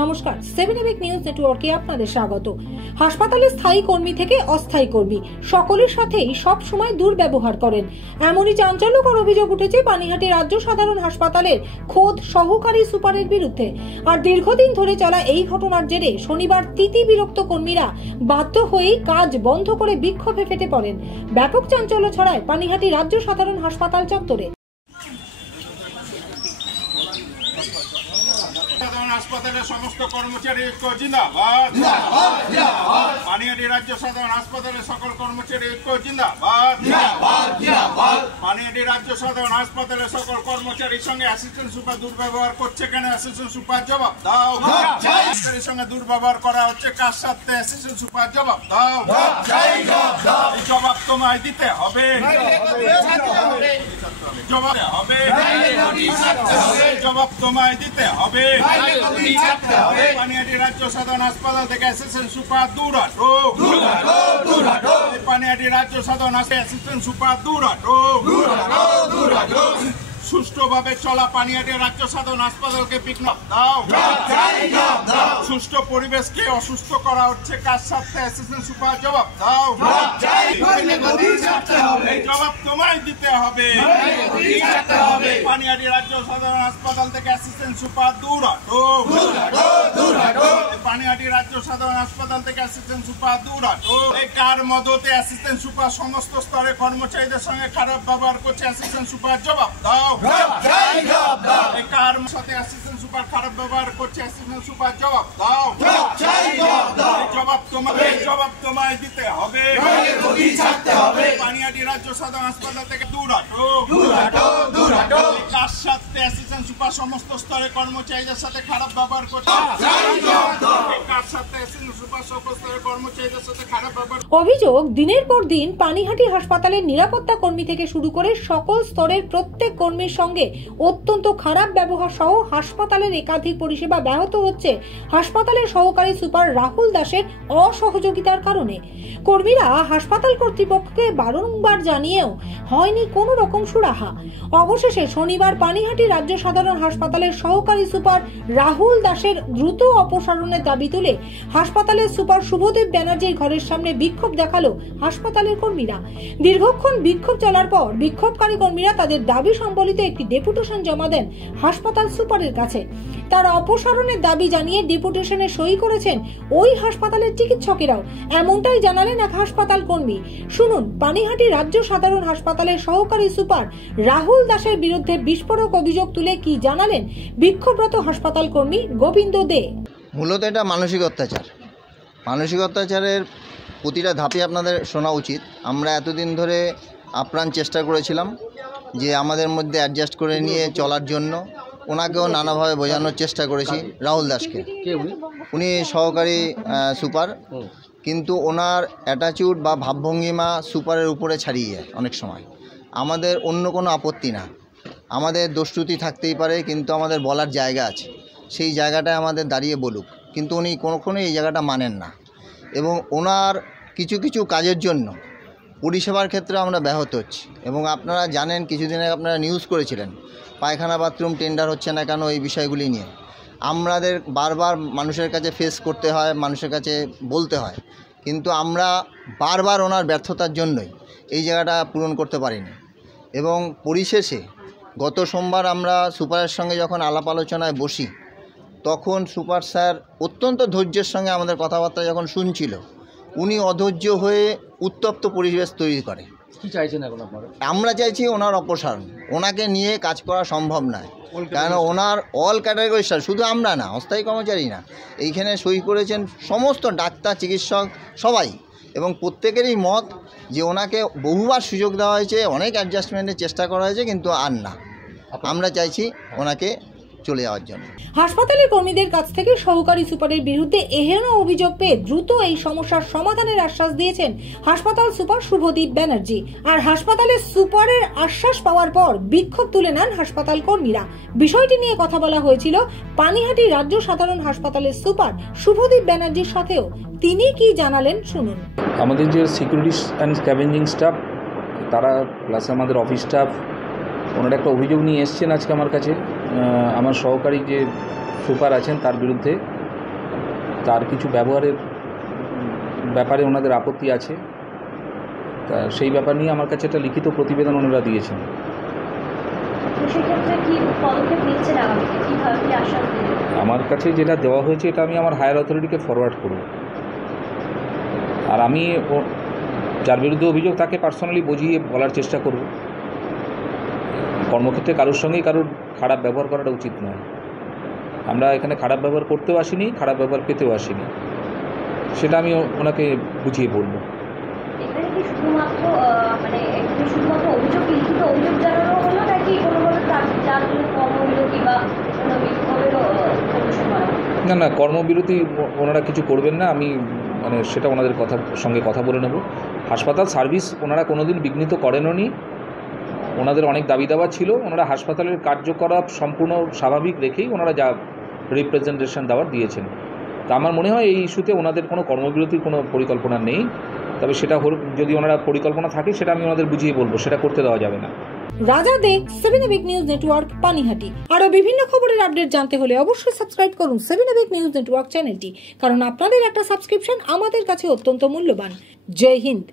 নমস্কার, 7 EPIC news নেটওয়ার্কে আপনাদের স্বাগত। হাসপাতালে স্থায়ী কর্মী থেকে অস্থায়ী কর্মী সকলের সাথেই সব সময় দুর্ব্যবহার করেন, এমনই চাঞ্চল্যকর অভিযোগ উঠেছে পানিহাটি রাজ্য সাধারণ হাসপাতালের খোদ সহকারী সুপারের বিরুদ্ধে। আর দীর্ঘদিন ধরে চলা এই ঘটনার জেরে শনিবার তিতিবিরক্ত কর্মীরা বাধ্য হয়েই কাজ বন্ধ করে বিক্ষোভে ফেটে পড়েন। ব্যাপক চাঞ্চল্য ছড়ায় পানিহাটি রাজ্য সাধারণ হাসপাতাল চত্বরে। হাসপাতালের সমস্ত কর্মচারী ঐক্য জিন্দাবাদ। পানিহাটি রাজ্য সাধারণ হাসপাতালের সকল কর্মচারী ঐক্য জিন্দাবাদ। পানিহাটি রাজ্য সাধারণ হাসপাতালের সকল কর্মচারীর সঙ্গে অ্যাসিস্ট্যান্ট সুপার দুর্ব্যবহার করছে কেন? অ্যাসিস্ট্যান্ট সুপার জবাব দাও। সঙ্গে দুর্ব্যবহার করা হচ্ছে কার সাথে? অ্যাসিস্ট্যান্ট সুপার জবাব দাও। জবাব তোমায় দিতে হবে, জবাব হবে, জবাব তোমায় দিতে হবে। পানিহাটি রাজ্য সাধারণ হাসপাতাল থেকে অ্যাসিস্ট্যান্ট সুপার দূর হাঁটো। পানিহাটি রাজ্য সাধারণ অ্যাসিস্ট্যান্ট সুপার দূর হাঁটো। সুষ্ঠুভাবে চলা পানিহাটি রাজ্য সাধারণ হাসপাতালকে বিঘ্ন দাও। সুষ্ঠু পরিবেশকে অসুস্থ করা হচ্ছে কার সাথে? অ্যাসিস্ট্যান্ট সুপার জবাব দাও। জবাব তোমায় দিতে হবে। পানিহাটি রাজ্য সাধারণ হাসপাতাল থেকে অ্যাসিস্ট্যান্ট সুপার দূর হাঁটো। পানিহাটি রাজ্য সাধারণ হাসপাতাল থেকে অ্যাসিস্ট্যান্ট সুপার দূর হাঁটো। এই কার মদতে অ্যাসিস্ট্যান্ট সুপার সমস্ত স্তরে কর্মচারীদের সঙ্গে খারাপ ব্যবহার করছে? অ্যাসিস্ট্যান্ট সুপার জবাব দাও। কার সাথে অ্যাসিস্ট্যান্ট সুপার খারাপ ব্যবহার করছে? অ্যাসিস্ট্যান্ট সুপার জবাব দাও। জবাব তোমায় দিতে হবে। পানিহাটি রাজ্য সাধারণ হাসপাতাল থেকে দূর হাঁটো। কার সাথে অ্যাসিস্ট্যান্ট সুপার সমস্ত স্তরে কর্মচারীদের সাথে খারাপ ব্যবহার করছে? কার সাথে অ্যাসিস্ট্যান্ট সুপার সকল স্তরে কর্মচারীদের সাথে খারাপ ব্যবহার। অভিযোগ, দিনের পর দিন পানিহাটি হাসপাতালের নিরাপত্তা কর্মী থেকে শুরু করে সকল স্তরের প্রত্যেক কর্মীর সঙ্গে অত্যন্ত খারাপ ব্যবহার সহ হাসপাতালের একাধিক পরিষেবা ব্যাহত হচ্ছে হাসপাতালের সহকারী সুপার রাহুল দাসের অসহযোগিতার কারণে। কর্মীরা হাসপাতাল কর্তৃপক্ষকে বারংবার জানিয়েও হয়নি কোনো রকম সুরাহা। অবশেষে শনিবার পানিহাটি রাজ্য সাধারণ হাসপাতালের সহকারী সুপার রাহুল দাসের দ্রুত অপসারণের দাবি তুলে হাসপাতালের সুপার শুভদেব ব্যানার্জির ঘরের সামনে বিক্ষোভ দেখালো হাসপাতালের কর্মীরা। দীর্ঘক্ষণ বিক্ষোভ চলার পর বিক্ষোভকারী কর্মীরা তাদের দাবি সম্বলিত একটি ডেপুটেশন জমা দেন হাসপাতাল সুপারের কাছে। তার অপসারণের দাবি জানিয়ে ডেপুটেশনে সই করেছেন ওই হাসপাতালের চিকিৎসকেরাও, এমনটাই জানালেন এক হাসপাতাল কর্মী। শুনুন পানিহাটি রাজ্য সাধারণ হাসপাতালের সহকারী সুপার রাহুল দাসের বিরুদ্ধে বিস্ফোরক অভিযোগ তুলে কি জানালেন বিক্ষোভরত হাসপাতাল কর্মী গোবিন্দ দে। মূলত এটা মানসিক অত্যাচারের প্রতিটা ধাপে আপনাদের শোনা উচিত। আমরা এতদিন ধরে আপ্রাণ চেষ্টা করেছিলাম যে আমাদের মধ্যে অ্যাডজাস্ট করে নিয়ে চলার জন্য। ওনাকেও নানাভাবে বোঝানোর চেষ্টা করেছি রাহুল দাসকে। উনি সহকারী সুপার, কিন্তু ওনার অ্যাটিটিউড বা ভাবভঙ্গিমা সুপারের উপরে ছাড়িয়ে যায় অনেক সময়। আমাদের অন্য কোনো আপত্তি না, আমাদের দোষত্রুটি থাকতেই পারে, কিন্তু আমাদের বলার জায়গা আছে, সেই জায়গাটায় আমাদের দাঁড়িয়ে বলুক। কিন্তু উনি কোনোক্ষণই এই জায়গাটা মানেন না, এবং ওনার কিছু কিছু কাজের জন্য পরিষেবার ক্ষেত্রে আমরা ব্যাহত হচ্ছি। এবং আপনারা জানেন, কিছুদিন আগে আপনারা নিউজ করেছিলেন পায়খানা বাথরুম টেন্ডার হচ্ছে না কেন, এই বিষয়গুলি নিয়ে আমাদের বারবার মানুষের কাছে ফেস করতে হয়, মানুষের কাছে বলতে হয়, কিন্তু আমরা বারবার ওনার ব্যর্থতার জন্যই এই জায়গাটা পূরণ করতে পারিনি। এবং পরিশেষে গত সোমবার আমরা সুপারের সঙ্গে যখন আলাপ আলোচনায় বসি, তখন সুপার স্যার অত্যন্ত ধৈর্যের সঙ্গে আমাদের কথাবার্তা যখন শুনছিল, উনি অধৈর্য হয়ে উত্তপ্ত পরিবেশ তৈরি করে। কি চাইছেন এখন আপনারা? আমরা চাইছি ওনার অপসারণ। ওনাকে নিয়ে কাজ করা সম্ভব নয়, কারণ ওনার অল ক্যাটাগরি স্টাফ, শুধু আমরা না, অস্থায়ী কর্মচারী না, এইখানে সই করেছেন সমস্ত ডাক্তার, চিকিৎসক সবাই, এবং প্রত্যেকেরই মত যে ওনাকে বহুবার সুযোগ দেওয়া হয়েছে, অনেক অ্যাডজাস্টমেন্টের চেষ্টা করা হয়েছে, কিন্তু আর না। আমরা চাইছি ওনাকে চলে যাওয়ার জন্য। হাসপাতালের কর্মীদের কাছ থেকে সহকারী সুপারের বিরুদ্ধে এহেন অভিযোগ পেয়ে দ্রুত এই সমস্যার সমাধানের আশ্বাস দিয়েছেন হাসপাতাল সুপার শুভদীপ ব্যানার্জি। আর হাসপাতালের সুপারের আশ্বাস পাওয়ার পর বিক্ষোভ তুলে নেন হাসপাতাল কর্মীরা। বিষয়টি নিয়ে কথা বলা হয়েছিল পানিহাটি রাজ্য সাধারণ হাসপাতালের সুপার শুভদীপ ব্যানার্জির সাথেও। তিনি কি জানালেন শুনুন। আমাদের যে সিকিউরিটি অ্যান্ড স্ক্যাভেঞ্জিং স্টাফ, তারা প্লাস আমাদের অফিস স্টাফ, ওনারা একটা অভিযোগ নিয়ে এসছেন আজকে আমার কাছে। আমার সহকারী যে সুপার আছেন তার বিরুদ্ধে তার কিছু ব্যবহারের ব্যাপারে ওনাদের আপত্তি আছে, তা সেই ব্যাপার নিয়ে আমার কাছে একটা লিখিত প্রতিবেদন ওনারা দিয়েছেন। আমার কাছে যেটা দেওয়া হয়েছে এটা আমি আমার হায়ার অথরিটিকে ফরওয়ার্ড করব, আর আমি যার বিরুদ্ধে অভিযোগ তাকে পার্সোনালি বুঝিয়ে বলার চেষ্টা করব। কর্মক্ষেত্রে কারোর সঙ্গেই কারোর খারাপ ব্যবহার করাটা উচিত নয়। আমরা এখানে খারাপ ব্যবহার করতেও আসিনি, খারাপ ব্যবহার পেতেও আসিনি, সেটা আমি ওনাকে বুঝিয়ে বলবো। না না, কর্মবিরতি ওনারা কিছু করবেন না, আমি মানে সেটা ওনাদের সঙ্গে কথা বলে নেব। হাসপাতাল সার্ভিস ওনারা কোনোদিন বিঘ্নিত করেননি, ওনাদের অনেক দাবি দাবা ছিল, ওনারা হাসপাতালের কার্যকলাপ সম্পূর্ণ স্বাভাবিক রেখেই ওনারা যা রিপ্রেজেন্টেশন দেওয়ার দিয়েছেন। তা আমার মনে হয় এই ইস্যুতে ওনাদের কোনো কর্মবিরতির কোনো পরিকল্পনা নেই, তবে সেটা যদি ওনারা পরিকল্পনা থাকে সেটা আমি ওনাদের বুঝিয়ে বলবো, সেটা করতে দেওয়া যাবে না। রাজা দে, 7 এবিক নিউজ নেটওয়ার্ক, পানিহাটি। আরো বিভিন্ন খবরের আপডেট জানতে হলে অবশ্যই সাবস্ক্রাইব করুন 7 এবিক নিউজ নেটওয়ার্ক চ্যানেলটি, কারণ আপনাদের একটা সাবস্ক্রিপশন আমাদের কাছে অত্যন্ত মূল্যবান। জয় হিন্দ।